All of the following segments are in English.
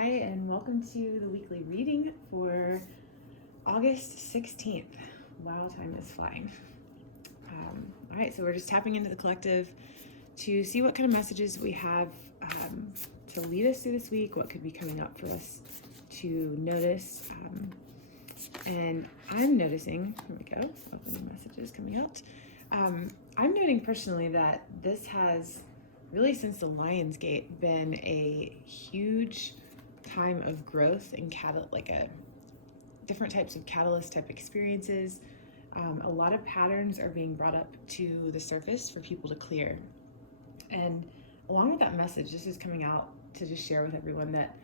Hi, and welcome to the weekly reading for August 16th. Wow, time is flying. All right, so we're just tapping into the collective to see what kind of messages we have to lead us through this week, what could be coming up for us to notice. And I'm noticing, here we go, opening messages coming out. I'm noting personally that this has really, since the Lion's Gate, been a huge time of growth and different types of catalyst type experiences. A lot of patterns are being brought up to the surface for people to clear. And along with that message, this is coming out to just share with everyone that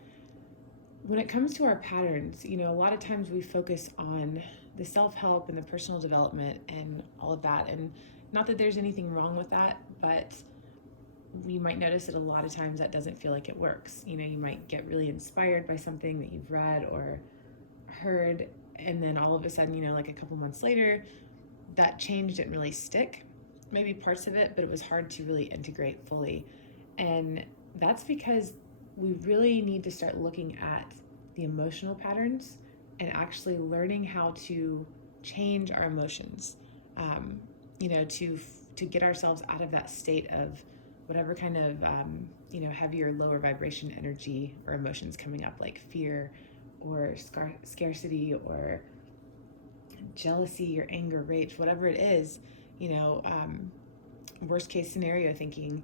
when it comes to our patterns, a lot of times we focus on the self-help and the personal development and all of that. And not that there's anything wrong with that, but you might notice that a lot of times that doesn't feel like it works. You might get really inspired by something that you've read or heard, and then all of a sudden, like a couple months later, that change didn't really stick. Maybe parts of it, but it was hard to really integrate fully. And that's because we really need to start looking at the emotional patterns and actually learning how to change our emotions, to get ourselves out of that state of whatever kind of, heavier, lower vibration energy or emotions coming up, like fear or scarcity or jealousy or anger, rage, whatever it is, worst case scenario thinking.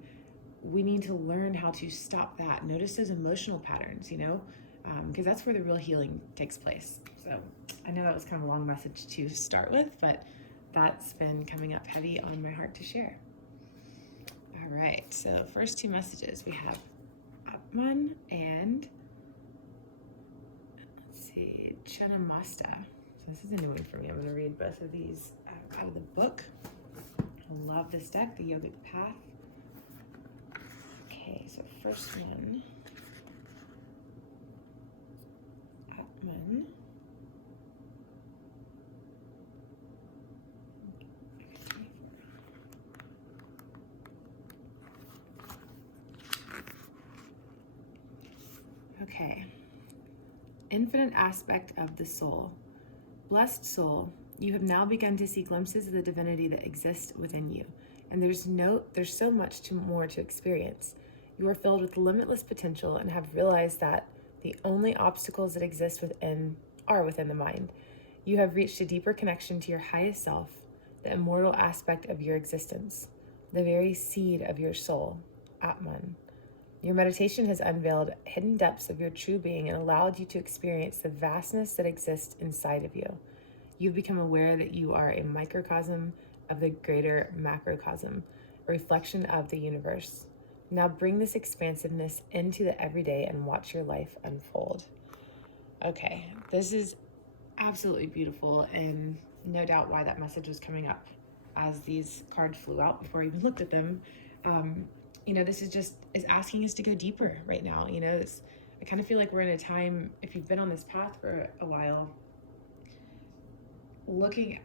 We need to learn how to stop that. Notice those emotional patterns, because that's where the real healing takes place. So I know that was kind of a long message to start with, but that's been coming up heavy on my heart to share. All right, so first two messages, we have Atman and, Chanamasta. So this is a new one for me. I'm going to read both of these out of the book. I love this deck, the Yogic Path. Okay, so first one, Atman. Okay. Infinite aspect of the soul. Blessed soul, you have now begun to see glimpses of the divinity that exists within you, and there's so much more to experience. You are filled with limitless potential and have realized that the only obstacles that exist within are within the mind. You have reached a deeper connection to your highest self, the immortal aspect of your existence, the very seed of your soul, Atman. Your meditation has unveiled hidden depths of your true being and allowed you to experience the vastness that exists inside of you. You've become aware that you are a microcosm of the greater macrocosm, a reflection of the universe. Now bring this expansiveness into the everyday and watch your life unfold. Okay, this is absolutely beautiful, and no doubt why that message was coming up as these cards flew out before I even looked at them. This is asking us to go deeper right now. I kind of feel like we're in a time, if you've been on this path for a while, the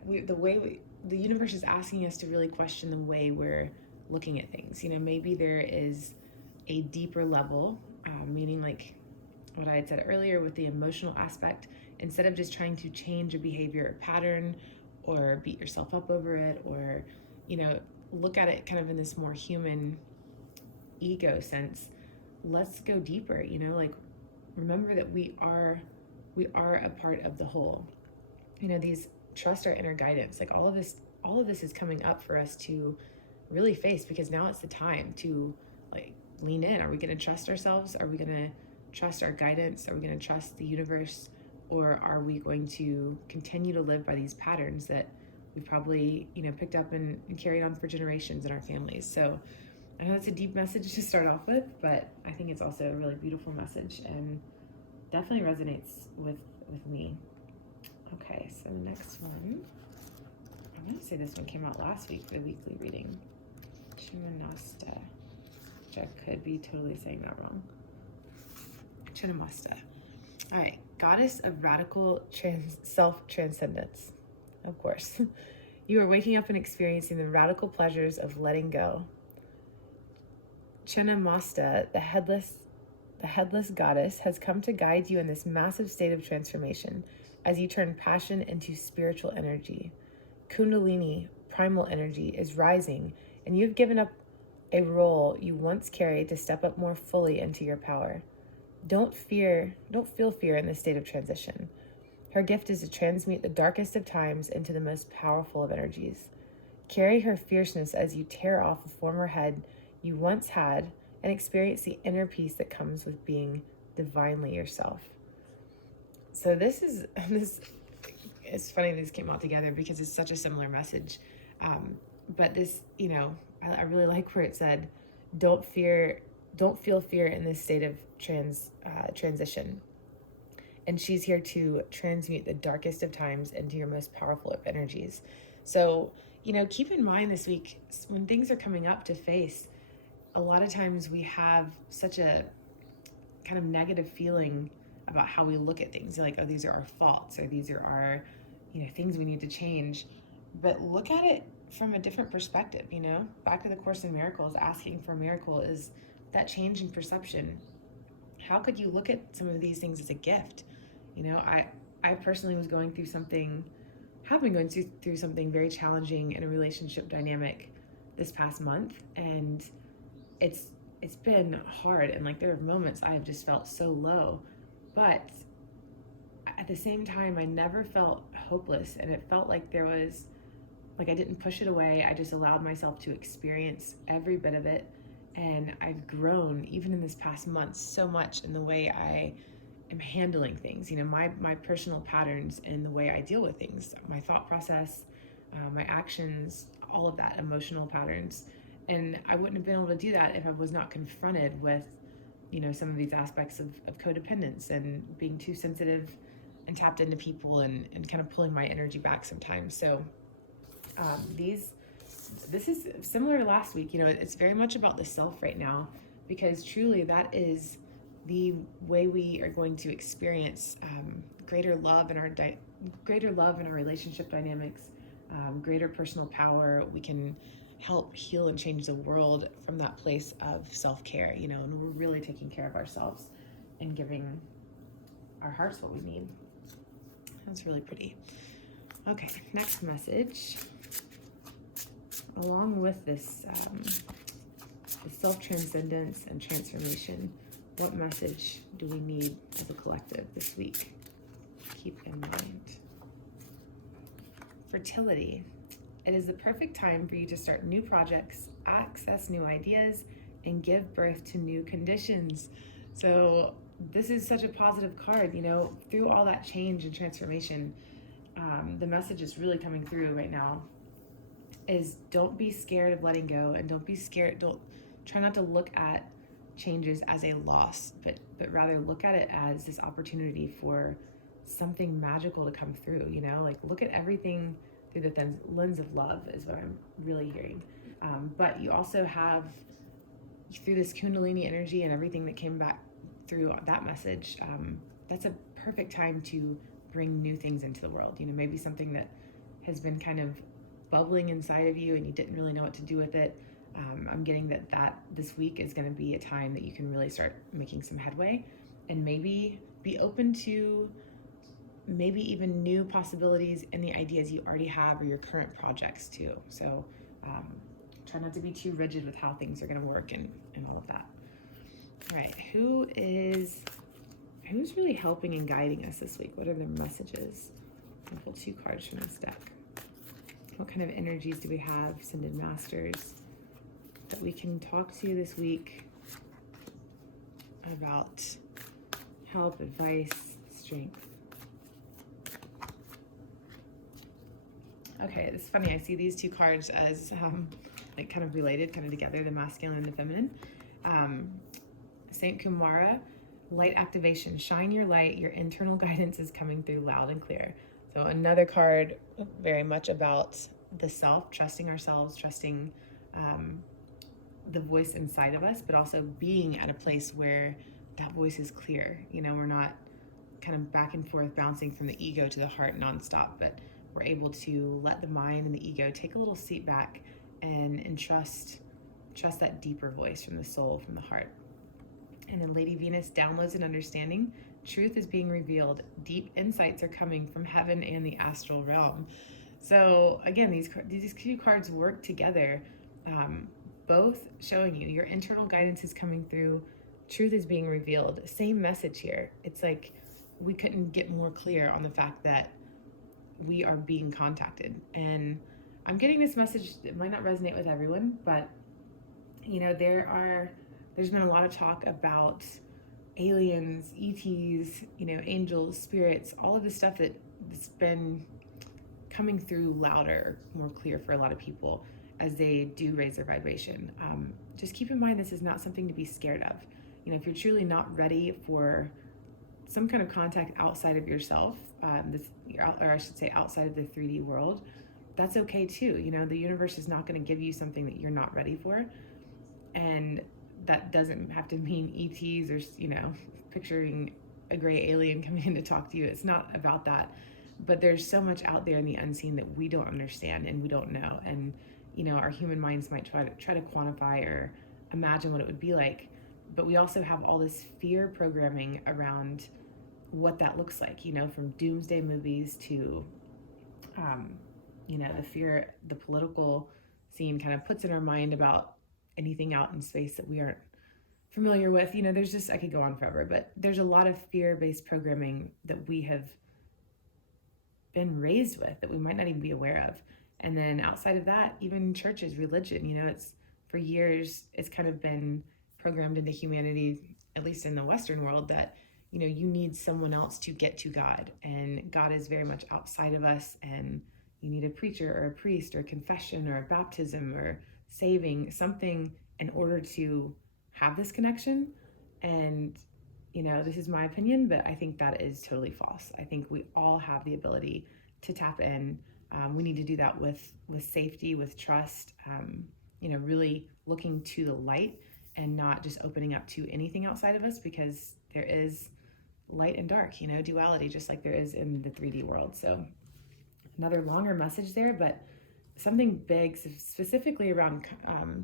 universe is asking us to really question the way we're looking at things. Maybe there is a deeper level, meaning like what I had said earlier with the emotional aspect. Instead of just trying to change a behavior or pattern or beat yourself up over it, or, look at it kind of in this more human ego sense, let's go deeper. Remember that we are a part of the whole. These trust our inner guidance. Like all of this is coming up for us to really face, because now it's the time to lean in. Are we going to trust ourselves? Are we going to trust our guidance? Are we going to trust the universe? Or are we going to continue to live by these patterns that we've probably, picked up and carried on for generations in our families? So I know that's a deep message to start off with, but I think it's also a really beautiful message and definitely resonates with me. Okay, so the next one, I want to say this one came out last week, the weekly reading. Chimanasta, which I could be totally saying that wrong. Chimanasta. All right, goddess of radical self-transcendence. Of course. You are waking up and experiencing the radical pleasures of letting go. Chimanasta, the headless the headless goddess, has come to guide you in this massive state of transformation as you turn passion into spiritual energy. Kundalini, primal energy, is rising, and you've given up a role you once carried to step up more fully into your power. Don't feel fear in this state of transition. Her gift is to transmute the darkest of times into the most powerful of energies. Carry her fierceness as you tear off the former head you once had and experience the inner peace that comes with being divinely yourself. So this it's funny these came out together because it's such a similar message. But this, I really like where it said, don't feel fear in this state of transition. And she's here to transmute the darkest of times into your most powerful of energies. So, keep in mind this week, when things are coming up to face, a lot of times we have such a kind of negative feeling about how we look at things. Like, oh, these are our faults, or these are our, things we need to change. But look at it from a different perspective, Back to the Course in Miracles, asking for a miracle is that change in perception. How could you look at some of these things as a gift? I personally was going through something, have been going through something very challenging in a relationship dynamic this past month, and it's been hard, and there are moments I've just felt so low, but at the same time I never felt hopeless, and it felt like there was, I didn't push it away. I just allowed myself to experience every bit of it, and I've grown even in this past month so much in the way I am handling things, my personal patterns and the way I deal with things, my thought process, my actions, all of that, emotional patterns. And I wouldn't have been able to do that if I was not confronted with, some of these aspects of codependence and being too sensitive and tapped into people and kind of pulling my energy back sometimes. So this is similar to last week. It's very much about the self right now, because truly that is the way we are going to experience greater love in our relationship dynamics, greater personal power. We can help heal and change the world from that place of self-care, and we're really taking care of ourselves and giving our hearts what we need. That's really pretty. Okay, next message. Along with this the self-transcendence and transformation, what message do we need as a collective this week? Keep in mind. Fertility. It is the perfect time for you to start new projects, access new ideas, and give birth to new conditions. So this is such a positive card, through all that change and transformation. The message is really coming through right now is don't be scared of letting go, and don't try not to look at changes as a loss, but rather look at it as this opportunity for something magical to come through, look at everything through the lens of love is what I'm really hearing. But you also have, through this Kundalini energy and everything that came back through that message, that's a perfect time to bring new things into the world. Maybe something that has been kind of bubbling inside of you and you didn't really know what to do with it. I'm getting that this week is going to be a time that you can really start making some headway, and maybe be open to maybe even new possibilities in the ideas you already have or your current projects too. So try not to be too rigid with how things are going to work and all of that. All right, who's really helping and guiding us this week? What are their messages? I'll pull 2 cards from this deck. What kind of energies do we have, Ascended Masters, that we can talk to this week about help, advice, strength? Okay, it's funny. I see these 2 cards as kind of related, kind of together, the masculine and the feminine. Saint Kumara, light activation. Shine your light. Your internal guidance is coming through loud and clear. So another card very much about the self, trusting ourselves, trusting the voice inside of us, but also being at a place where that voice is clear. We're not kind of back and forth bouncing from the ego to the heart nonstop, but we're able to let the mind and the ego take a little seat back and trust that deeper voice from the soul, from the heart. And then Lady Venus, downloads and understanding. Truth is being revealed. Deep insights are coming from heaven and the astral realm. So again, these two cards work together, um, both showing you your internal guidance is coming through. Truth is being revealed. Same message here. It's like we couldn't get more clear on the fact that we are being contacted. And I'm getting this message. It might not resonate with everyone, but there's been a lot of talk about aliens, ETs, angels, spirits, all of this stuff that's been coming through louder, more clear for a lot of people as they do raise their vibration. Just keep in mind, this is not something to be scared of. If you're truly not ready for some kind of contact outside of yourself, or I should say outside of the 3D world, that's okay too. The universe is not going to give you something that you're not ready for. And that doesn't have to mean ETs or, picturing a gray alien coming in to talk to you. It's not about that. But there's so much out there in the unseen that we don't understand and we don't know. And, our human minds might try to quantify or imagine what it would be like. But we also have all this fear programming around what that looks like, from doomsday movies to, the fear the political scene kind of puts in our mind about anything out in space that we aren't familiar with. There's just, I could go on forever, but there's a lot of fear-based programming that we have been raised with that we might not even be aware of. And then outside of that, even churches, religion, it's for years, it's kind of been programmed into humanity, at least in the Western world, that, you need someone else to get to God. And God is very much outside of us. And you need a preacher or a priest or a confession or a baptism or saving something in order to have this connection. And this is my opinion, but I think that is totally false. I think we all have the ability to tap in. We need to do that with safety, with trust, really looking to the light and not just opening up to anything outside of us, because there is light and dark, duality, just like there is in the 3D world. So another longer message there, but something big, specifically around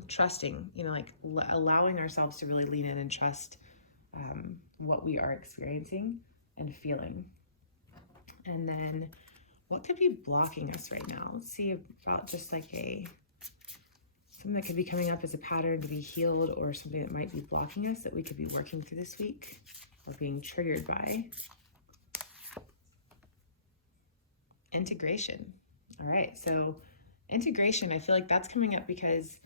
trusting, allowing ourselves to really lean in and trust what we are experiencing and feeling. And then what could be blocking us right now? Let's see about just like something that could be coming up as a pattern to be healed, or something that might be blocking us that we could be working through this week or being triggered by. Integration. All right, so integration, I feel like that's coming up because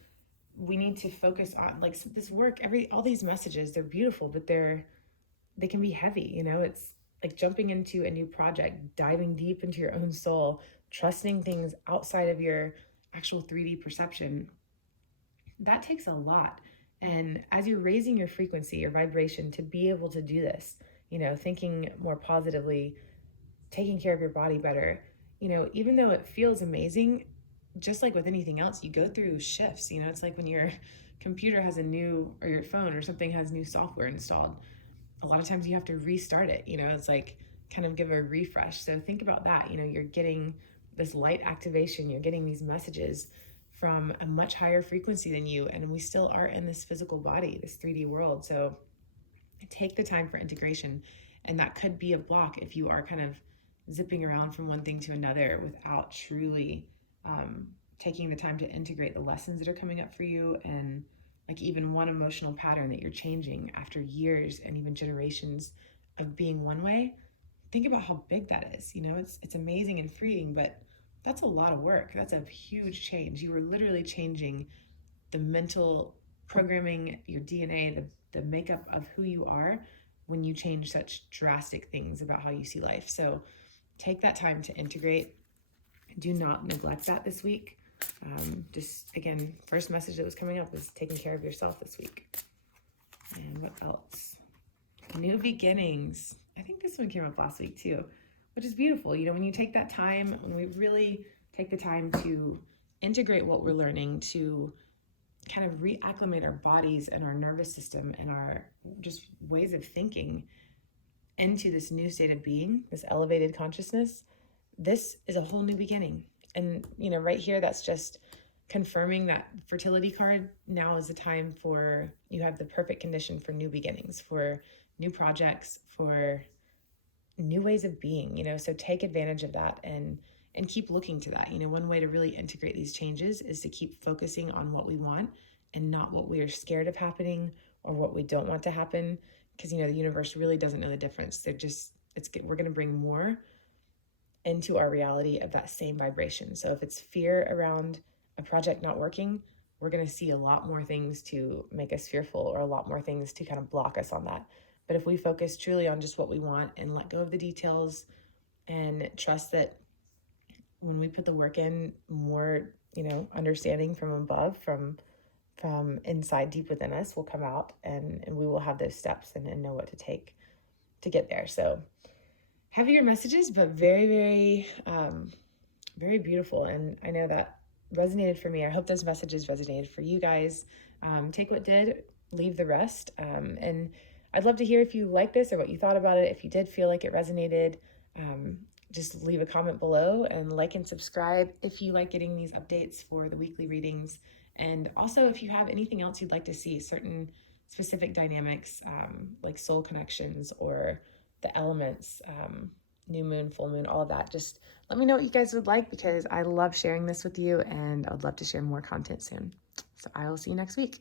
we need to focus on like this work. All these messages, they're beautiful, but they can be heavy. It's like jumping into a new project, diving deep into your own soul, trusting things outside of your actual 3D perception. That takes a lot. And as you're raising your frequency, your vibration, to be able to do this, thinking more positively, taking care of your body better, even though it feels amazing, just like with anything else, you go through shifts. It's like when your computer has or your phone or something has new software installed, a lot of times you have to restart it. It's like kind of give a refresh. So think about that. You're getting this light activation, you're getting these messages from a much higher frequency than you, and we still are in this physical body, this 3D world. So take the time for integration. And that could be a block if you are kind of zipping around from one thing to another without truly taking the time to integrate the lessons that are coming up for you, and like even one emotional pattern that you're changing after years and even generations of being one way. Think about how big that is. It's amazing and freeing, but that's a lot of work. That's a huge change. You were literally changing the mental programming, your DNA, the makeup of who you are when you change such drastic things about how you see life. So take that time to integrate. Do not neglect that this week. Just again, first message that was coming up was taking care of yourself this week. And what else? New beginnings. I think this one came up last week too, which is beautiful. When you take that time, when we really take the time to integrate what we're learning, to kind of reacclimate our bodies and our nervous system and our just ways of thinking into this new state of being, this elevated consciousness, this is a whole new beginning. And, right here, that's just confirming that fertility card, now is the time for, you have the perfect condition for new beginnings, for new projects, for new ways of being, so take advantage of that and keep looking to that. One way to really integrate these changes is to keep focusing on what we want and not what we are scared of happening or what we don't want to happen, because the universe really doesn't know the difference. We're going to bring more into our reality of that same vibration. So if it's fear around a project not working, we're going to see a lot more things to make us fearful, or a lot more things to kind of block us on that. But if we focus truly on just what we want and let go of the details and trust that when we put the work in, more, understanding from above, from inside deep within us will come out, and we will have those steps and know what to take to get there. So heavier messages, but very, very, very beautiful. And I know that resonated for me. I hope those messages resonated for you guys. Take what did, leave the rest. And I'd love to hear if you like this or what you thought about it. If you did feel like it resonated, just leave a comment below, and like and subscribe if you like getting these updates for the weekly readings. And also, if you have anything else you'd like to see, certain specific dynamics, like soul connections or the elements, new moon, full moon, all of that, just let me know what you guys would like, because I love sharing this with you, and I'd love to share more content soon. So I will see you next week.